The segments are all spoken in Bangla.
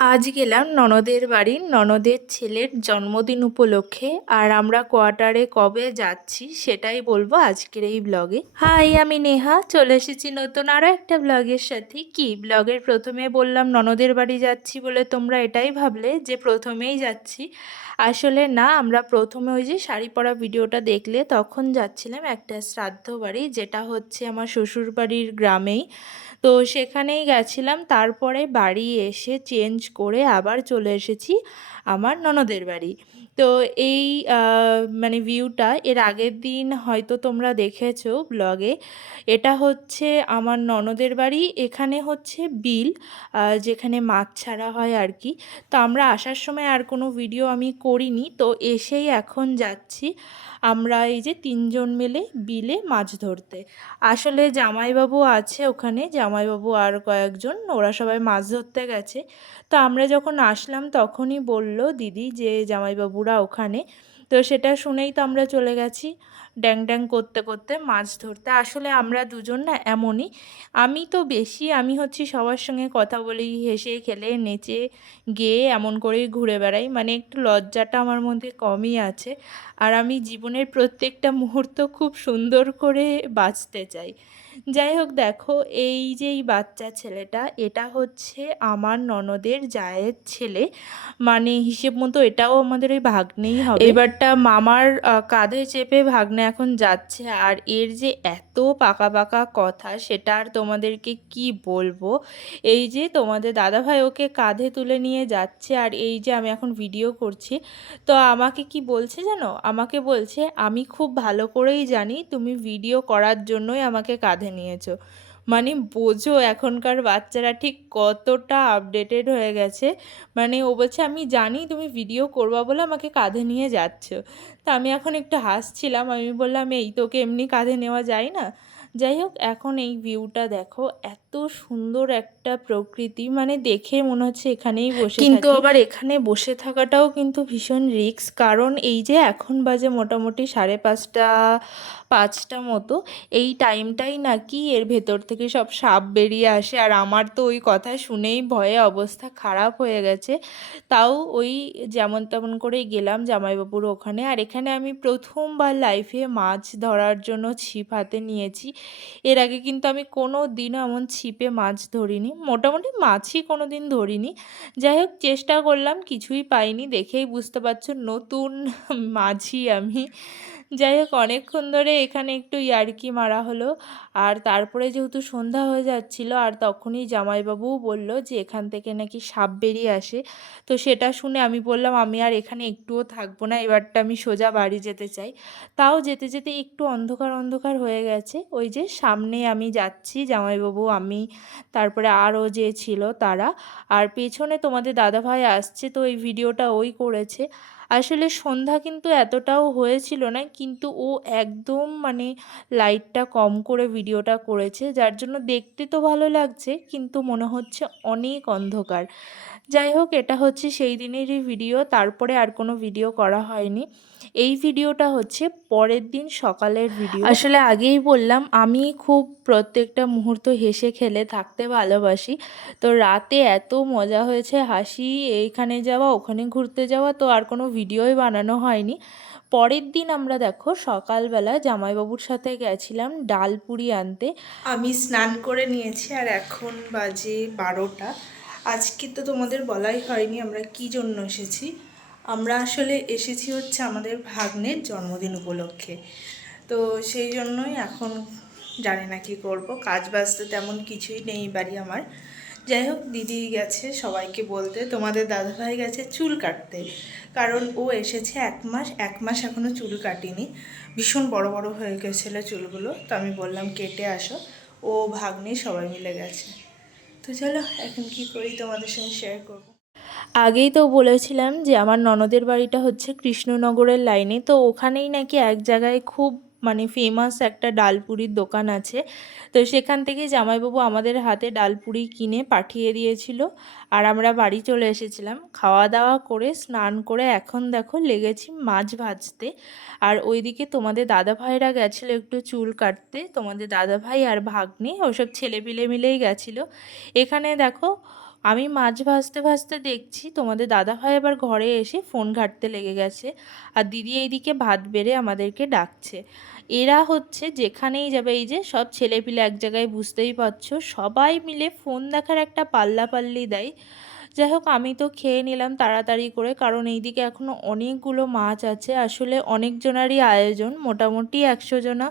আজ গেলাম ননদের বাড়ি। ননদের ছেলের জন্মদিন উপলক্ষে। আর আমরা কোয়ার্টারে কবে যাচ্ছি সেটাই বলব আজকের এই ব্লগে। হাই, আমি নেহা। চলে এসেছি নতুন আরও একটা ব্লগের সাথে। কি ব্লগের? প্রথমে বললাম ননদের বাড়ি যাচ্ছি বলে তোমরা এটাই ভাবলে যে প্রথমেই যাচ্ছি। আসলে না, আমরা প্রথমে ওই যে শাড়ি পরা ভিডিওটা দেখলে তখন যাচ্ছিলাম একটা শ্রাদ্ধ বাড়ি, যেটা হচ্ছে আমার শ্বশুর বাড়ির গ্রামেই। তো সেখানেই গেছিলাম। তারপরে বাড়ি এসে চেঞ্জ করে আবার চলে এসেছি আমার ননদের বাড়ি। তো এই মানে ভিউটা এর আগের দিন হয়তো তোমরা দেখেছ ব্লগে। এটা হচ্ছে আমার ননদের বাড়ি, এখানে হচ্ছে বিল যেখানে মাছ ছাড়া হয় আর কি। তো আমরা আসার সময় আর কোনো ভিডিও আমি করিনি, তো এসেই এখন যাচ্ছি। আমরা এই যে তিনজন মিলে বিলে মাছ ধরতে। আসলে জামাইবাবু আছে ওখানে, জামাইবাবু আর কয়েকজন, ওরা সবাই মাছ ধরতে গেছে। তো আমরা যখন আসলাম তখনই বলল, দিদি, যে জামাইবাবুরা ওখানে তো সেটা শুনেই তো আমরা চলে গেছি ড্যাং ড্যাং করতে করতে মাছ ধরতে। আসলে আমরা দুজন না এমনই। আমি তো বেশি, আমি হচ্ছি সবার সঙ্গে কথা বলি, হেসে, খেলে, নেচে, গেয়ে এমন করেই ঘুরে বেড়াই। মানে একটু লজ্জাটা আমার মধ্যে কমই আছে। আর আমি জীবনের প্রত্যেকটা মুহূর্ত খুব সুন্দর করে বাঁচতে চাই। যাই হোক দেখো এই যে এই বাচ্চা ছেলেটা এটা হচ্ছে আমার ননদের জায়ের ছেলে। মানে হিসেব মতো এটাও আমাদের ওই ভাগ্নেই হবে। এবারটা মামার কাঁধে চেপে ভাগ্নে এখন যাচ্ছে। আর এর যে এত পাকা পাকা কথা সেটা আর তোমাদেরকে কি বলব? এই যে তোমাদের দাদাভাই ওকে কাঁধে তুলে নিয়ে যাচ্ছে আর এই যে আমি এখন ভিডিও করছি। তো আমাকে কি বলছে জানো? আমাকে বলছে আমি খুব ভালো করেই জানি তুমি ভিডিও করার জন্যই আমাকে কাঁধে নিয়েছো। মানে বোঝো, এখনকার বাচ্চারা ঠিক কতটা আপডেটেড হয়ে গেছে। মানে ও বলছে, আমি জানি তুমি ভিডিও করবা বলে আমাকে কাঁধে নিয়ে যাচ্ছ। তা আমি এখন একটু হাসছিলাম। আমি বললাম, এই তোকে এমনি কাঁধে নেওয়া যায় না? যাই হোক, এখন এই ভিউটা দেখো, এত সুন্দর একটা প্রকৃতি মানে দেখে মনে হচ্ছে এখানেই বসে কিন্তু আবার এখানে বসে থাকাটাও কিন্তু ভীষণ রিস্ক কারণ এই যে এখন বাজে মোটামুটি সাড়ে পাঁচটা পাঁচটা মতো এই টাইমটাই নাকি এর ভেতর থেকে সব সাপ বেরিয়ে আসে। আর আমার তো ওই কথা শুনেই ভয়ে অবস্থা খারাপ হয়ে গেছে। তাও ওই যেমন তেমন করেই গেলাম জামাইবাবুর ওখানে। আর এখানে আমি প্রথমবার লাইফে মাছ ধরার জন্য ছিপ হাতে নিয়েছি। এর আগে কিন্তু আমি কোনো দিনও এমন ছিপে মাছ ধরিনি, মোটামুটি মাছই কোনো দিন ধরিনি। যাই হোক চেষ্টা করলাম, কিছুই পাইনি, দেখেই বুঝতে পারছ, নতুন মাঝি আমি। যাই হোক, অনেকক্ষণ ধরে এখানে একটু ইয়ার্কি মারা হলো। আর তারপরে যেহেতু সন্ধ্যা হয়ে যাচ্ছিল, আর তখনই জামাইবাবুও বলল যে এখান থেকে নাকি সাপ বেরিয়ে আসে। তো সেটা শুনে আমি বললাম, আমি আর এখানে একটুও থাকব না, এবারটা আমি সোজা বাড়ি যেতে চাই। তাও যেতে যেতে একটু অন্ধকার অন্ধকার হয়ে গেছে। ওই যে সামনে আমি যাচ্ছি, জামাইবাবু, আমি, তারপরে আরও যে ছিল তারা। আর পেছনে তোমাদের দাদাভাই আসছে, তো এই ভিডিওটা ওই করেছে। আসলে সন্ধ্যা কিন্তু এতটাও হয়েছিল না, কিন্তু ও একদম মানে লাইটটা কম করে ভিডিওটা করেছে, যার জন্য দেখতে তো ভালো লাগছে, কিন্তু মনে হচ্ছে অনেক অন্ধকার। যাই হোক এটা হচ্ছে সেই দিনেরই ভিডিও তারপরে আর কোনো ভিডিও করা হয়নি। এই ভিডিওটা হচ্ছে পরের দিন সকালের ভিডিও আসলে আগেই বললাম আমি খুব প্রত্যেকটা মুহূর্ত হেসে খেলে থাকতে ভালোবাসি। তো রাতে এত মজা হয়েছে হাসি এইখানে যাওয়া ওখানে ঘুরতে যাওয়া তো আর কোনো ভিডিওই বানানো হয়নি। পরের দিন আমরা দেখো সকালবেলা জামাইবাবুর সাথে গেছিলাম ডালপুরি আনতে। আমি স্নান করে নিয়েছি আর এখন বাজে বারোটা। আজকে তো তোমাদের বলাই হয়নি আমরা কি জন্য এসেছি। আমরা আসলে এসেছি হচ্ছে আমাদের ভাগ্নের জন্মদিন উপলক্ষে। তো সেই জন্যই এখন জানি না কি করব, কাজ বাজ তো তেমন কিছুই নেই বাড়ি আমার। যাই হোক, দিদি গেছে সবাইকে বলতে, তোমাদের দাদাভাই গেছে চুল কাটতে। কারণ ও এসেছে এক মাস এক মাস এখনও চুল কাটিনি। ভীষণ বড় বড় হয়ে গেছিল চুলগুলো, তো আমি বললাম কেটে আসো। ও ভাগ্নে সবাই মিলে গেছে। তো চলো, এখন কি করি তোমাদের সঙ্গে শেয়ার করব। আগেই তো বলেছিলাম যে আমার ননদের বাড়িটা হচ্ছে কৃষ্ণনগরের লাইনে তো ওখানেই নাকি এক জায়গায় খুব মানে ফেমাস একটা ডালপুরির দোকান আছে। তো সেখান থেকে জামাইবাবু আমাদের হাতে ডালপুরি কিনে পাঠিয়ে দিয়েছিল। আর আমরা বাড়ি চলে এসেছিলাম। খাওয়া দাওয়া করে, স্নান করে এখন দেখো লেগেছি মাছ ভাজতে। আর ওইদিকে তোমাদের দাদা ভাইরা গেছিল একটু চুল কাটতে। তোমাদের দাদা ভাই আর ভাগ্নে, ওসব ছেলেপিলে মিলেই গেছিল। এখানে দেখো আমি মাছ ভাজতে ভাজতে দেখছি তোমাদের দাদাভাই আবার ঘরে এসে ফোন ঘাঁটতে লেগে গেছে আর দিদি এইদিকে ভাত বেড়ে আমাদেরকে ডাকছে। এরা হচ্ছে যেখানেই যাবে, এই যে সব ছেলেপিলে এক জায়গায় বুঝতেই পারছ, সবাই মিলে ফোন দেখার একটা পাল্লাপাল্লি দেয়। যাই হোক, আমি তো খেয়ে নিলাম তাড়াতাড়ি করে, কারণ এইদিকে এখনও অনেকগুলো মাছ আছে। আসলে অনেকজনারই আয়োজন, মোটামুটি একশো জনা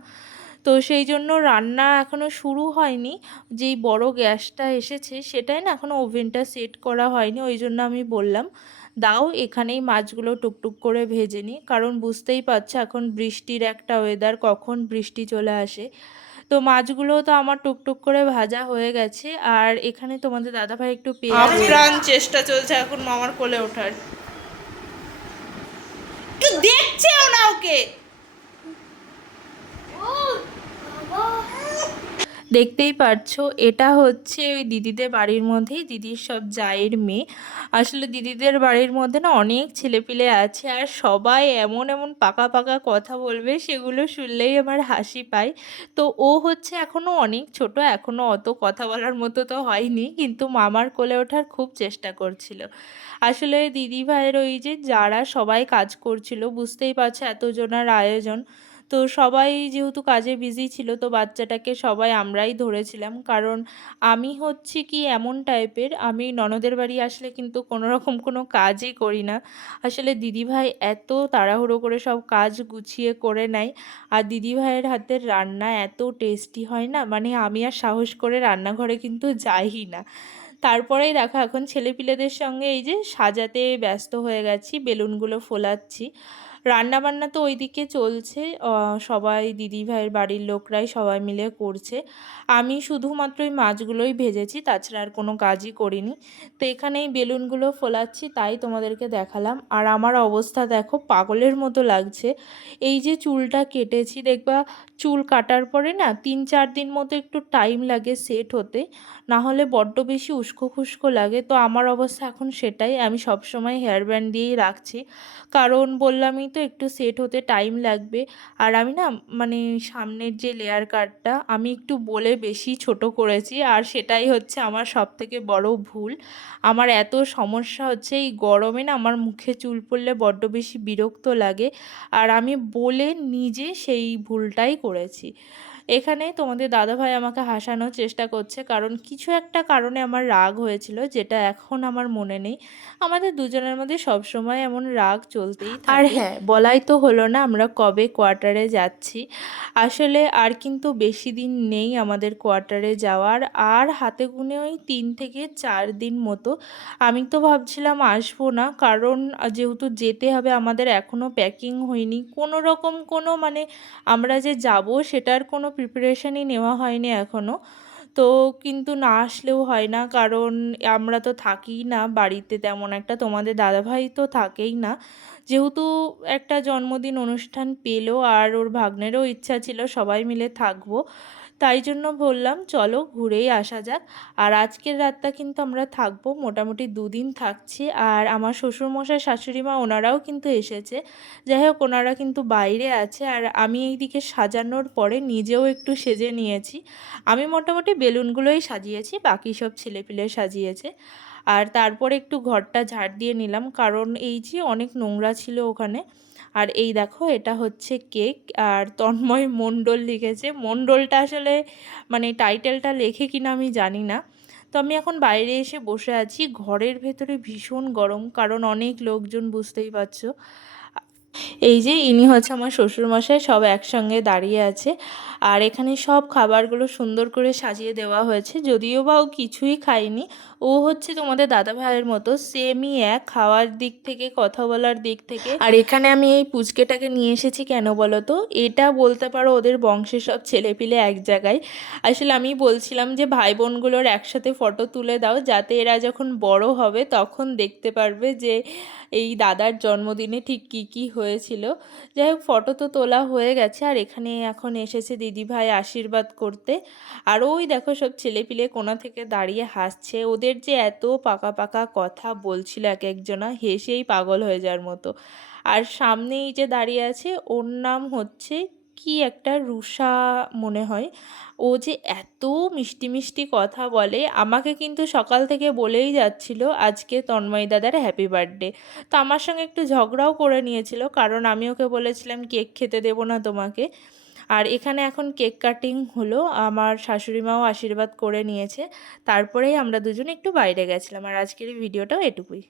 তো সেই জন্য রান্না এখনও শুরু হয়নি। যেই বড় গ্যাসটা এসেছে সেটাই না এখনও ওভেনটা সেট করা হয়নি ওই জন্য আমি বললাম দাও এখানেই মাছগুলো টুকটুক করে ভেজে নিই। কারণ বুঝতেই পারছ এখন বৃষ্টির একটা ওয়েদার কখন বৃষ্টি চলে আসে। তো মাছগুলো তো আমার টুকটুক করে ভাজা হয়ে গেছে। আর এখানে তোমাদের দাদাভাই একটু আপ্রাণ চেষ্টা চলছে এখন মামার কোলে ওঠার। দেখছেও না ওকে। দেখতেই পারছ, এটা হচ্ছে ওই দিদিদের বাড়ির মধ্যেই, দিদির সব জায়ের মেয়ে। আসলে দিদিদের বাড়ির মধ্যে না অনেক ছেলেপিলে আছে, আর সবাই এমন এমন পাকা পাকা কথা বলবে, সেগুলো শুনলেই আমার হাসি পায়। তো ও হচ্ছে এখনও অনেক ছোট এখনও অত কথা বলার মতো তো হয়নি, কিন্তু মামার কোলে ওঠার খুব চেষ্টা করছিল। আসলে দিদি ভাইয়ের ওই যে যারা সবাই কাজ করছিল, বুঝতেই পারছে এতজনের আয়োজন। তো সবাই যেহেতু কাজে বিজি ছিল, তো বাচ্চাটাকে সবাই আমরাই ধরেছিলাম। কারণ আমি হচ্ছে কি এমন টাইপের আমি ননদের বাড়ি আসলে কিন্তু কোনো রকম কোনো কাজই করি না। আসলে দিদিভাই এত তাড়াহুড়ো করে সব কাজ গুছিয়ে করে নেয়, আর দিদিভাইয়ের হাতের রান্না এত টেস্টি হয় না মানে আমি আর সাহস করে রান্নাঘরে কিন্তু যাই না। তারপরেই দেখো এখন ছেলেপিলেদের সঙ্গে এই যে সাজাতে ব্যস্ত হয়ে গেছি, বেলুনগুলো ফোলাচ্ছি। রান্নাবান্না তো ওইদিকে চলছে সবাই দিদি ভাইয়ের বাড়ির লোকরাই সবাই মিলে করছে। আমি শুধুমাত্র মাছগুলোই ভেজেছি, তাছাড়া আর কোনো কাজই করিনি। তো এখানে এই বেলুনগুলো ফোলাচ্ছি, তাই তোমাদেরকে দেখালাম। আর আমার অবস্থা দেখো, পাগলের মতো লাগছে। এই যে চুলটা কেটেছি, দেখবা চুল কাটার পরে না তিন চার দিন মতো একটু টাইম লাগে সেট হতে না হলে বড্ড বেশি উস্কো খুস্কো লাগে। তো আমার অবস্থা এখন সেটাই, আমি সবসময় হেয়ার ব্যান্ড দিয়েই রাখছি। কারণ বললামই তো একটু সেট হতে টাইম লাগবে। আর আমি না মানে সামনের যে লেয়ার কার্ডটা আমি একটু বলে বেশি ছোট করেছি। আর সেটাই হচ্ছে আমার সব থেকে বড় ভুল। আমার এত সমস্যা হচ্ছে, এই গরমে না আমার মুখে চুল পড়লে বড্ড বেশি বিরক্ত লাগে। আর আমি বলে নিজে সেই ভুলটাই করেছি। এখানে তোমাদের দাদাভাই আমাকে হাসানোর চেষ্টা করছে, কারণ কিছু একটা কারণে আমার রাগ হয়েছিল যেটা এখন আমার মনে নেই। আমাদের দুজনের মধ্যে সবসময় এমন রাগ চলতেই আর হ্যাঁ বলাই তো হলো না আমরা কবে কোয়ার্টারে যাচ্ছি। আসলে আর কিন্তু বেশি দিন নেই আমাদের কোয়ার্টারে যাওয়ার, আর হাতে গুনে ওই তিন থেকে চার দিন মতো আমি তো ভাবছিলাম আসব না, কারণ যেহেতু যেতে হবে আমাদের এখনও প্যাকিং হয়নি। কোনো রকম কোনো মানে আমরা যে যাব সেটার কোনো প্রিপারেশানই নেওয়া হয়নি এখনও তো কিন্তু না আসলেও হয় না, কারণ আমরা তো থাকি না বাড়িতে তেমন একটা, তোমাদের দাদাভাই তো থাকেই না। যেহেতু একটা জন্মদিন অনুষ্ঠান পেল আর ওর ভাগ্নেরও ইচ্ছা ছিল সবাই মিলে থাকব তাই জন্য বললাম, চলো ঘুরেই আসা যাক। আর আজকের রাতটা কিন্তু আমরা থাকব, মোটামুটি দুদিন থাকছি। আর আমার শ্বশুরমশাই, শাশুড়ি মা, ওনারাও কিন্তু এসেছে। যাই হোক, ওনারা কিন্তু বাইরে আছে। আর আমি এই দিকে সাজানোর পরে নিজেও একটু সেজে নিয়েছি। আমি মোটামুটি বেলুনগুলোই সাজিয়েছি, বাকি সব ছেলেপিলে সাজিয়েছে। আর তারপরে একটু ঘরটা ঝাড় দিয়ে নিলাম। কারণ এই যে অনেক নোংরা ছিল ওখানে আর এই দেখো, এটা হচ্ছে কেক, আর তন্ময় মণ্ডল লিখেছে। মণ্ডলটা আসলে মানে টাইটেলটা লেখে কিনা আমি জানি না। তো আমি এখন বাইরে এসে বসে আছি। ঘরের ভেতরে ভীষণ গরম, কারণ অনেক লোকজন, বুঝতেই পারছ। এই যে ইনি হচ্ছে আমার শ্বশুরমশাই, সব একসঙ্গে দাঁড়িয়ে আছে। আর এখানে সব খাবারগুলো সুন্দর করে সাজিয়ে দেওয়া হয়েছে। যদিও বা ও কিছুই খায়নি, ও হচ্ছে তোমাদের দাদা ভাইয়ের মতো সেমই এক, খাওয়ার দিক থেকে, কথা বলার দিক থেকে। আর এখানে আমি এই পুচকেটাকে নিয়ে এসেছি কেন বলো তো? এটা বলতে পারো ওদের বংশের সব ছেলেপিলে এক জায়গায়। আসলে আমি বলছিলাম যে ভাই বোনগুলোর একসাথে ফটো তুলে দাও, যাতে এরা যখন বড় হবে তখন দেখতে পারবে যে এই দাদার জন্মদিনে ঠিক কী কি হয়েছিল। যাই হোক ফটো তো তোলা হয়ে গেছে আর এখানে এখন এসেছে দিদিভাই আশীর্বাদ করতে। আর ওই দেখো সব ছেলেপিলে কোনা থেকে দাঁড়িয়ে হাসছে। ওদের যে এত পাকা পাকা কথা বলছিল এক একজনা, হেসেই পাগল হয়ে যাওয়ার মতো। আর সামনেই যে দাঁড়িয়ে আছে, ওর নাম হচ্ছে কি একটা রুষা মনে হয়। ও যে এত মিষ্টি মিষ্টি কথা বলে, আমাকে কিন্তু সকাল থেকে বলেই যাচ্ছিল আজকে তন্ময় দাদার হ্যাপি বার্থডে তো আমার সঙ্গে একটু ঝগড়াও করে নিয়েছিল, কারণ আমি ওকে বলেছিলাম কেক খেতে দেবো না তোমাকে। আর এখানে এখন কেক কাটিং হলো, আমার শাশুড়ি মাও আশীর্বাদ করে নিয়েছে। তারপরেই আমরা দুজন একটু বাইরে গেছিলাম, আর আজকের ভিডিওটাও এটুকুই।